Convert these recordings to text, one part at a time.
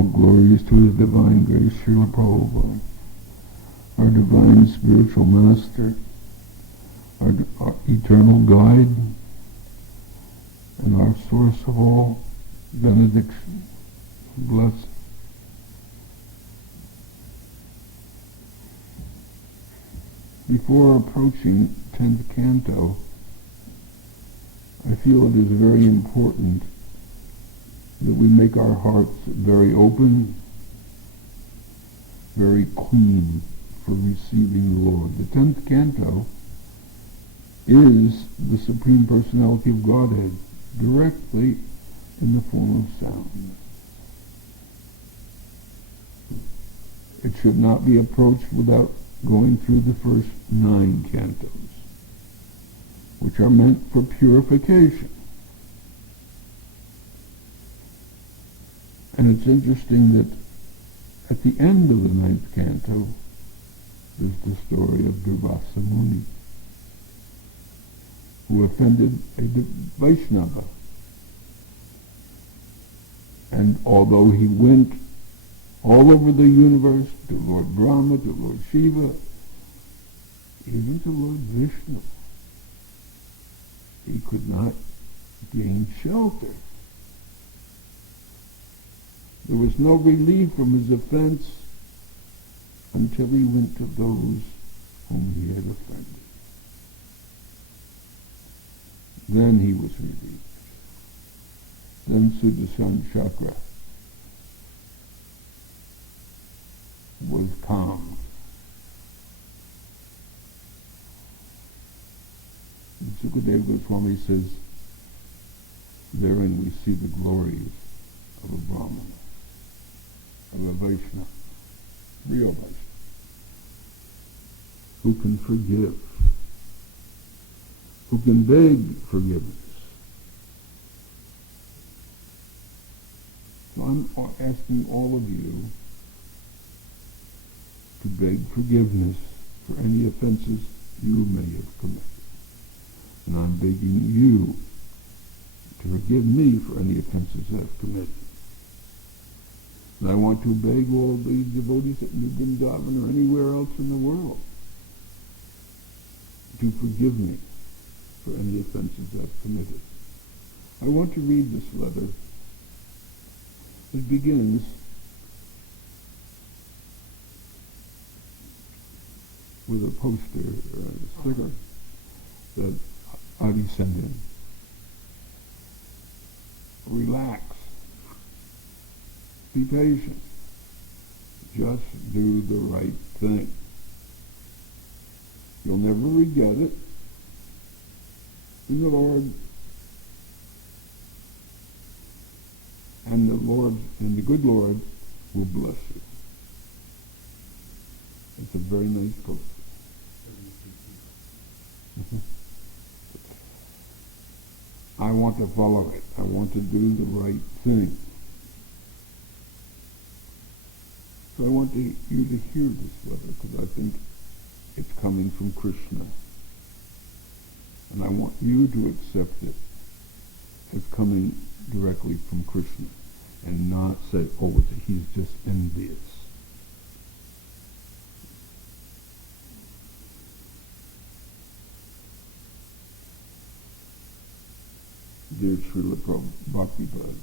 All glories to His Divine Grace, Srila Prabhupada, our Divine Spiritual Master, our eternal guide, and our source of all benediction, blessing. Before approaching 10th Canto, I feel it is very important that we make our hearts very open, very clean for receiving the Lord. The 10th Canto is the Supreme Personality of Godhead, directly in the form of sound. It should not be approached without going through the first 9 cantos, which are meant for purification. And it's interesting that at the end of the 9th canto, there's the story of Durvasa Muni, who offended a Vaishnava. And although he went all over the universe, to Lord Brahma, to Lord Shiva, even to Lord Vishnu, he could not gain shelter. There was no relief from his offense until he went to those whom he had offended. Then he was relieved. Then Sudarshan Chakra was calm. And Sukadeva Goswami says, therein we see the glories of a Brahmana, of a Vaishnava, real Vaishnava, who can forgive, who can beg forgiveness. So I'm asking all of you to beg forgiveness for any offenses you may have committed. And I'm begging you to forgive me for any offenses I've committed. And I want to beg all the devotees at New Vrindavan or anywhere else in the world to forgive me for any offenses I've committed. I want to read this letter. It begins with a poster or a sticker that Adi sent in. Relax. Be patient. Just do the right thing. You'll never regret it. And the Lord and the good Lord will bless you. It's a very nice poster. I want to follow it. I want to do the right thing. So I want you to hear this letter because I think it's coming from Krishna. And I want you to accept it as coming directly from Krishna and not say, oh, he's just envious. Dear Srila Bhaktipada,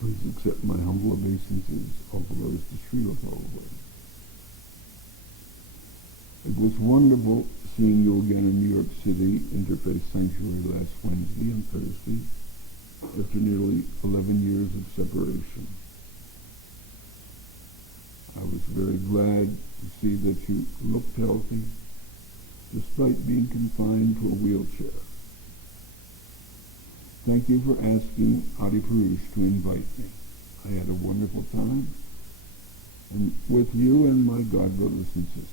please accept my humble obeisances, all glories to Srila Prabhupada. It was wonderful seeing you again in New York City, Interfaith Sanctuary last Wednesday and Thursday, after nearly 11 years of separation. I was very glad to see that you looked healthy, despite being confined to a wheelchair. Thank you for asking Adi Purush to invite me. I had a wonderful time, and with you and my God brothers and sisters.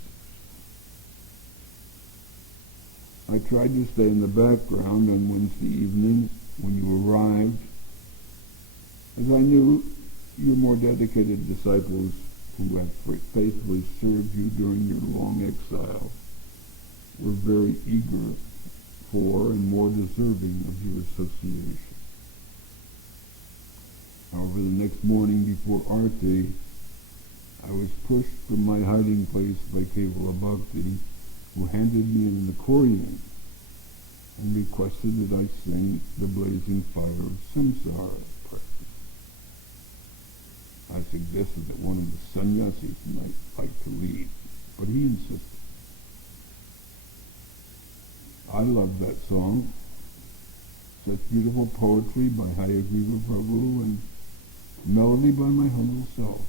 I tried to stay in the background on Wednesday evening when you arrived, as I knew your more dedicated disciples who have faithfully served you during your long exile were very eager for and more deserving of your association. However, the next morning before Arti, I was pushed from my hiding place by Kevala Bhakti, who handed me an accordion and requested that I sing the blazing fire of samsara practice. I suggested that one of the sannyasis might like to lead, but he insisted. I love that song. Such beautiful poetry by Hayagriva Prabhu and melody by my humble self.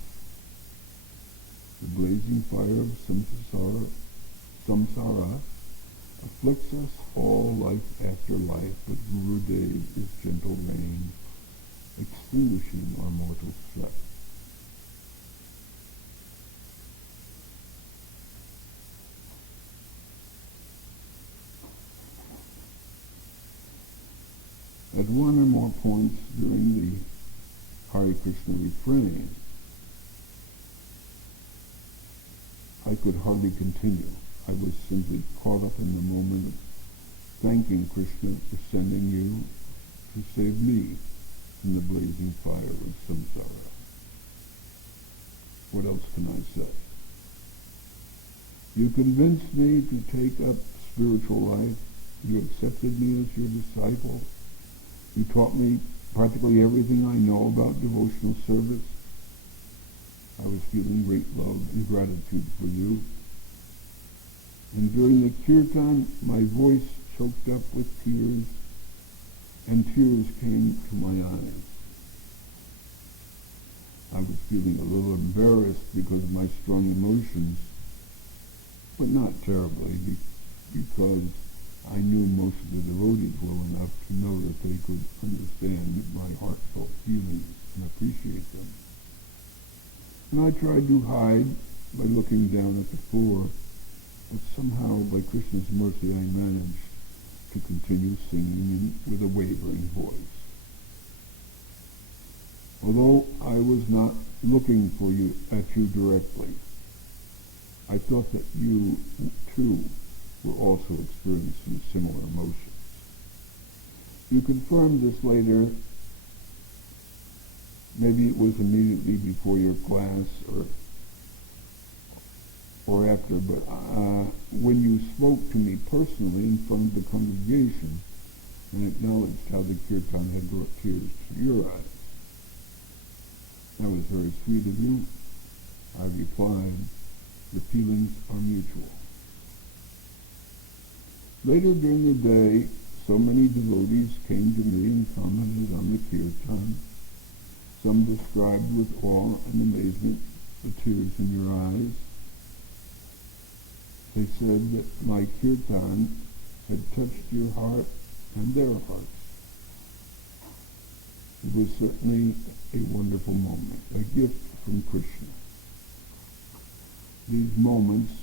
The blazing fire of samsara afflicts us all life after life, but Gurudev is gentle rain, extinguishing our mortal stress. At one or more points during the Hare Krishna refrain, I could hardly continue. I was simply caught up in the moment of thanking Krishna for sending you to save me from the blazing fire of samsara. What else can I say? You convinced me to take up spiritual life. You accepted me as your disciple. You taught me practically everything I know about devotional service. I was feeling great love and gratitude for you. And during the kirtan, my voice choked up with tears, and tears came to my eyes. I was feeling a little embarrassed because of my strong emotions, but not terribly, because I knew most of the devotees well enough to know that they could understand my heartfelt feelings and appreciate them. And I tried to hide by looking down at the floor, but somehow, by Krishna's mercy, I managed to continue singing with a wavering voice. Although I was not looking at you directly, I thought that you, too, were also experiencing similar emotions. You confirmed this later. Maybe it was immediately before your class or after, but when you spoke to me personally in front of the congregation and acknowledged how the kirtan had brought tears to your eyes. That was very sweet of you. I replied, the feelings are mutual. Later during the day, so many devotees came to me and commented on the kirtan. Some described with awe and amazement the tears in your eyes. They said that my kirtan had touched your heart and their hearts. It was certainly a wonderful moment, a gift from Krishna. These moments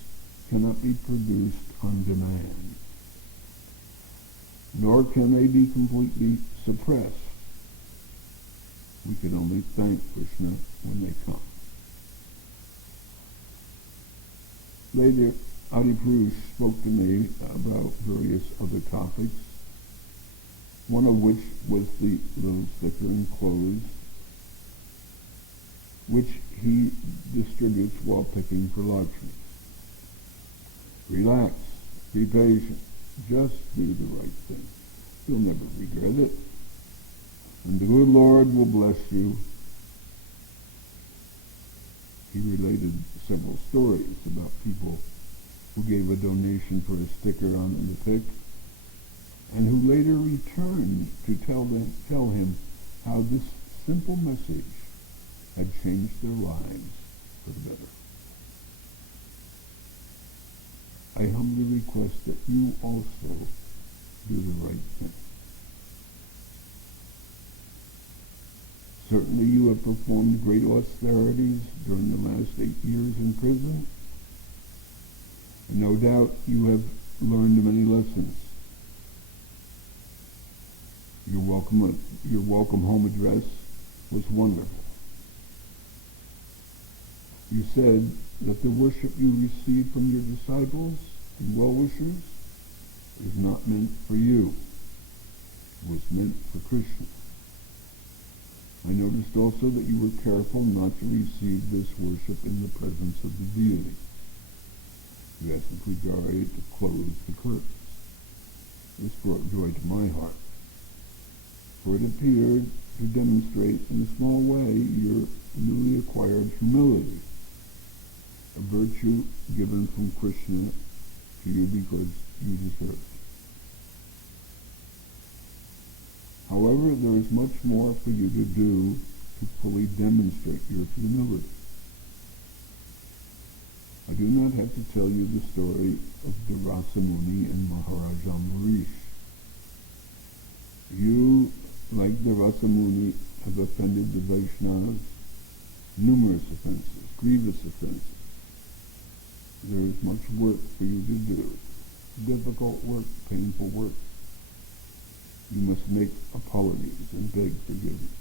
cannot be produced on demand, nor can they be completely suppressed. We can only thank Krishna when they come. Later, Adi Purush spoke to me about various other topics, one of which was the little sticker enclosed, which he distributes while picking for Lakshmi. Relax, be patient, just do the right thing. You'll never regret it. And the good Lord will bless you. He related several stories about people who gave a donation for a sticker on the pic, and who later returned to tell him how this simple message had changed their lives for the better. I humbly request that you also do the right thing. Certainly you have performed great austerities during the last 8 years in prison, and no doubt you have learned many lessons. Your welcome home address was wonderful. You said that the worship you received from your disciples and well-wishers is not meant for you. It was meant for Krishna. I noticed must also that you were careful not to receive this worship in the presence of the deity. You asked the pujari to close the curtains. This brought joy to my heart, for it appeared to demonstrate in a small way your newly acquired humility, a virtue given from Krishna to you because you deserve it. However, there is much more for you to do to fully demonstrate your humility. I do not have to tell you the story of Durvasa Muni and Maharaja Amrish. You, like Durvasa Muni, have offended the Vaishnavas, numerous offenses, grievous offenses. There is much work for you to do, difficult work, painful work. You must make apologies and beg forgiveness.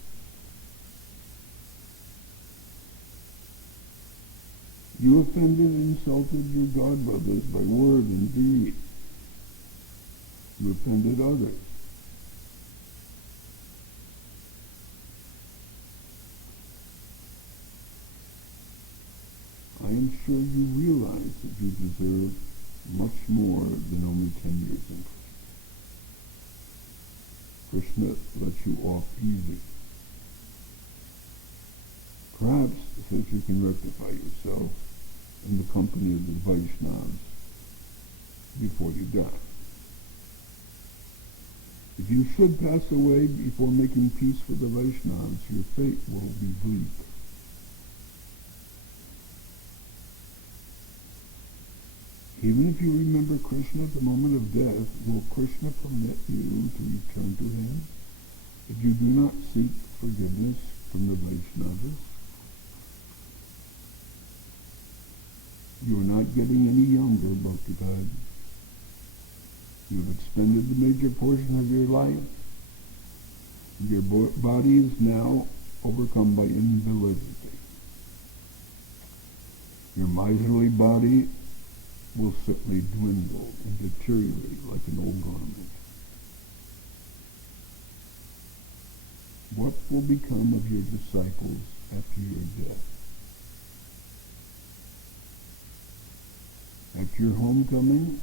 You offended and insulted your godbrothers by word and deed. You offended others. I am sure you realize that you deserve much more than only 10 years in prison. Krishna lets you off easy. Perhaps, since you can rectify yourself in the company of the Vaishnavas before you die. If you should pass away before making peace with the Vaishnavas, your fate will be bleak. Even if you remember Krishna at the moment of death, will Krishna permit you to return to him if you do not seek forgiveness from the Vaishnavas? You are not getting any younger, Bhaktipada. You have expended the major portion of your life. Your body is now overcome by invalidity. Your miserly body will certainly dwindle and deteriorate like an old garment. What will become of your disciples after your death? At your homecoming,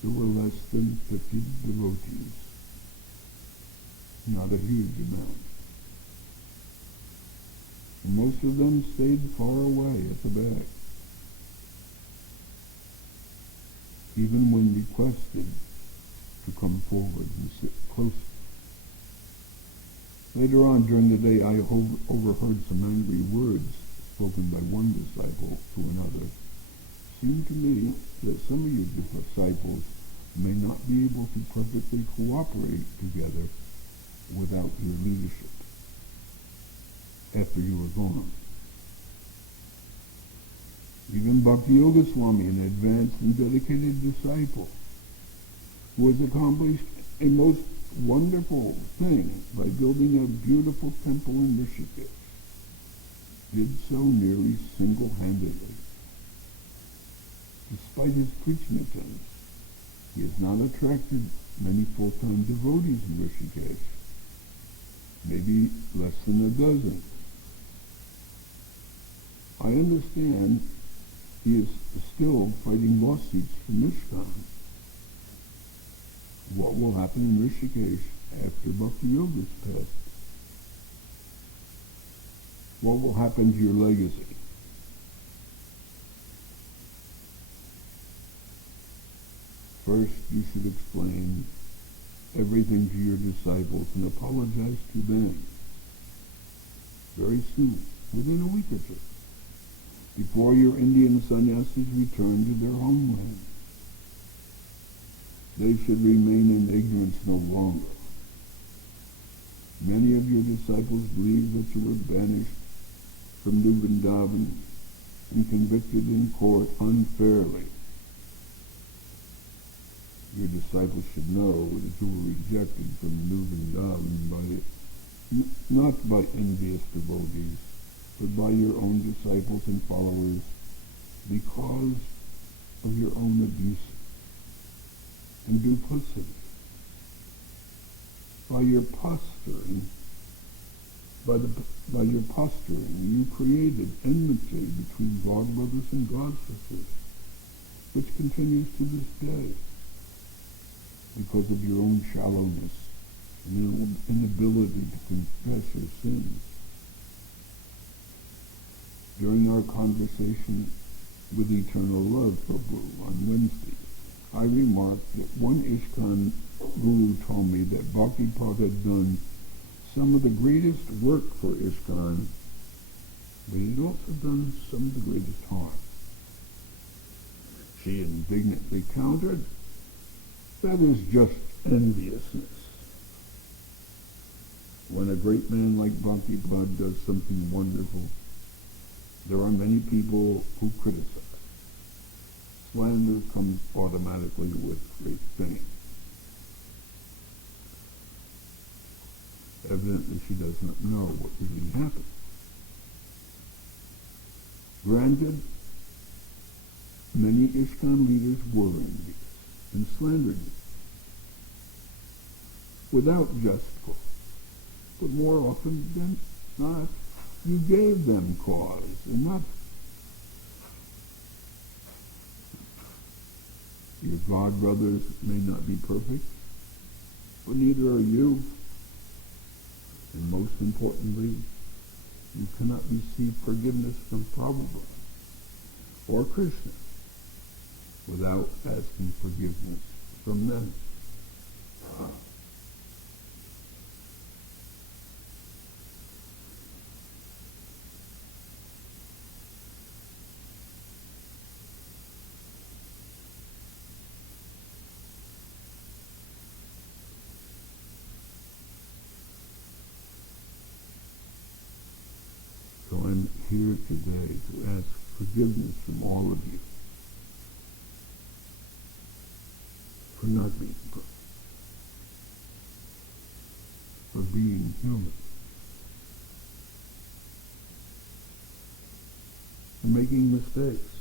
there were less than 50 devotees. Not a huge amount. And most of them stayed far away at the back. Even when requested to come forward and sit closer. Later on during the day, I overheard some angry words spoken by one disciple to another. It seemed to me that some of your disciples may not be able to perfectly cooperate together without your leadership after you are gone. Even Bhakti Swami, an advanced and dedicated disciple, who has accomplished a most wonderful thing by building a beautiful temple in Rishikesh, did so nearly single-handedly. Despite his preaching attempts, he has not attracted many full-time devotees in Rishikesh, maybe less than a dozen. I understand he is still fighting lawsuits from ISKCON. What will happen in Rishikesh after Bhakti Yoga's passed? What will happen to your legacy? First, you should explain everything to your disciples and apologize to them very soon, within a week or two, before your Indian sannyasis return to their homeland. They should remain in ignorance no longer. Many of your disciples believe that you were banished from New Vrindavan and convicted in court unfairly. Your disciples should know that you were rejected from New Vrindavan not by envious devotees, but by your own disciples and followers because of your own abuse and duplicity. By your posturing by your posturing, you created enmity between God brothers and God sisters, which continues to this day because of your own shallowness and inability to confess your sins. During our conversation with Eternal Love Prabhu on Wednesday, I remarked that one ISKCON guru told me that Bhaktipada had done some of the greatest work for ISKCON, but he'd also done some of the greatest harm. She indignantly countered, "That is just enviousness. When a great man like Bhaktipada does something wonderful, there are many people who criticize. Slander comes automatically with great fame." Evidently she does not know what really happened. Granted, many ISKCON leaders were envious and slandered me without just cause, but more often than not, you gave them cause enough. Your God brothers may not be perfect, but neither are you. And most importantly, you cannot receive forgiveness from Prabhupada or Krishna without asking forgiveness from them. So I'm here today to ask forgiveness from all of you for not being perfect, for being human, for making mistakes,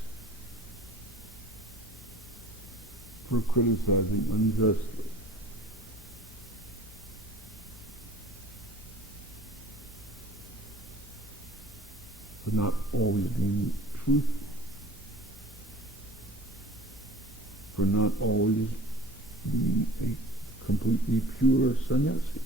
for criticizing unjustly, for not always being truthful, for not always being a completely pure sannyasi.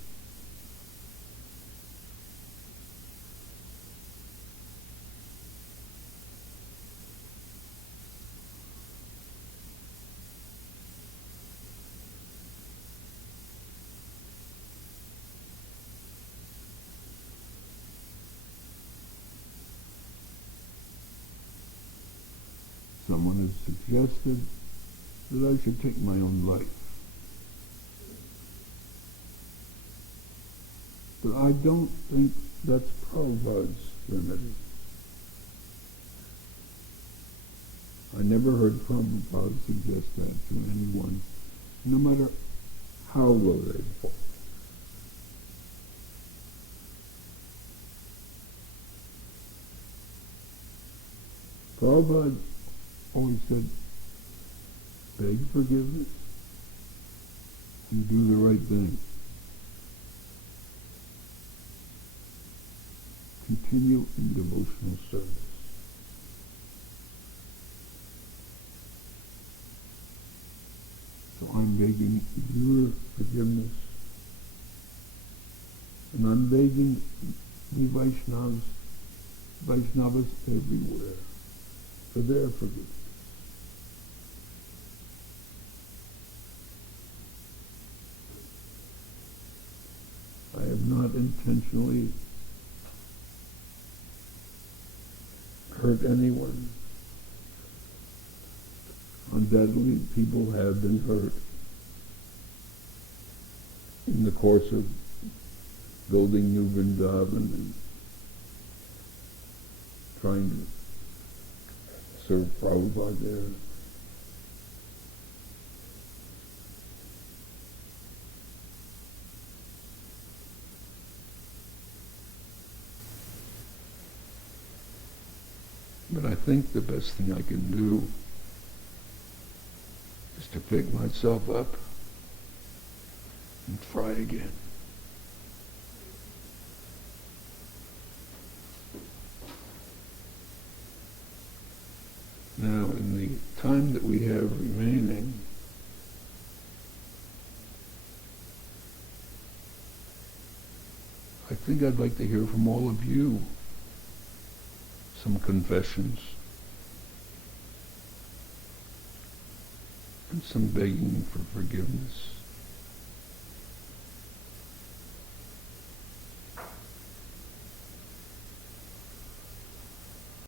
Someone has suggested that I should take my own life. But I don't think that's Prabhupada's remedy. I never heard Prabhupada suggest that to anyone, no matter how low they fall. Prabhupada always said, beg forgiveness and do the right thing. Continue in devotional service. So I'm begging your forgiveness, and I'm begging the Vaishnavas everywhere for their forgiveness. I have not intentionally hurt anyone. Undoubtedly, people have been hurt in the course of building New Vrindavan and trying to serve Prabhupada there. But I think the best thing I can do is to pick myself up and try again. we have remaining, I think I'd like to hear from all of you some confessions and some begging for forgiveness.